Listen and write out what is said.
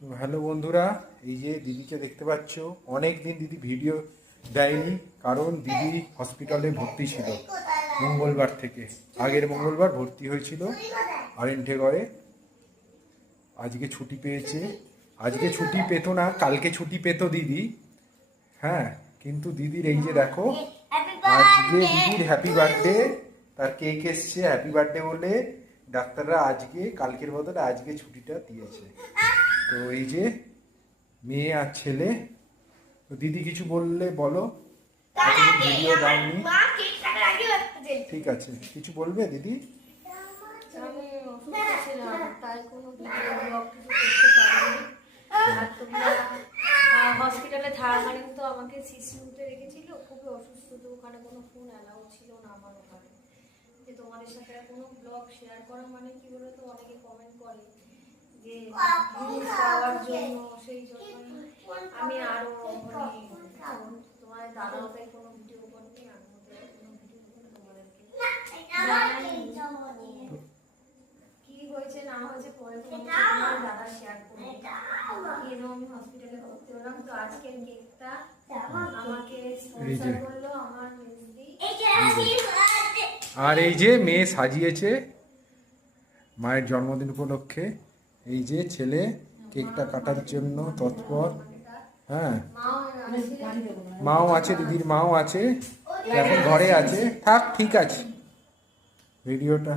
তো হ্যালো বন্ধুরা, এই যে দিদিকে দেখতে পাচ্ছ। অনেক দিন দিদি ভিডিও দেয়নি, কারণ দিদি হসপিটালে ভর্তি ছিল মঙ্গলবার থেকে। আগের মঙ্গলবার ভর্তি হয়েছিল আরেন্টে ঘরে। আজকে ছুটি পেয়েছে। আজকে ছুটি পেতো না, কালকে ছুটি পেতো দিদি। হ্যাঁ, কিন্তু দিদির এই যে দেখো, আজকে দিদির হ্যাপি বার্থডে। তার কেক এসছে হ্যাপি বার্থডে বলে। ডাক্তাররা আজকে কালকের বদলে আজকে ছুটিটা দিয়েছে। তো এই যে মেয়ে আর ছেলে। তো দিদি কিছু বললে বলো, ভিডিও দাওনি। ঠিক আছে, কিছু বলবে দিদি? আমি অসুস্থ ছিলাম, তাই কোনো ভিডিও ব্লগ কিছু করতে পারিনি। আর তোমরা হসপিটালে থাকাকালীন তো আমাকে সিসিউতে রেখেছিল, খুবই অসুস্থ। তো ওখানে কোনো ফোন অ্যালাউ ছিল না আমার ওখানে। যে তোমাদের সাথে কোনো ব্লগ শেয়ার করা মানে কি বলো তো, অনেকে কমেন্ট করে যে ভিউজ পাওয়ার জন্য, সেই জন্যই আমি আরও মানে তোমার দাদাও তাই কোনো ভিডিও করিনি, আমিও তাই কোনো ভিডিও করে তোমাদেরকে কি হয়েছে না হয়েছে পরে তোমার দাদা শেয়ার করবে। কেন আমি হসপিটালে ভর্তি হলাম, তো আজকের কেকটা আমাকে স্পন্সর করলো আমার মেজদি। আর এই যে মেয়ে সাজিয়েছে মায়ের জন্মদিন উপলক্ষে। এই যে ছেলে কেকটা কাটার জন্য তৎপর। হ্যাঁ, মাও আছে, দিদির মাও আছে, এখন ঘরে আছে। থাক, ঠিক আছে ভিডিওটা।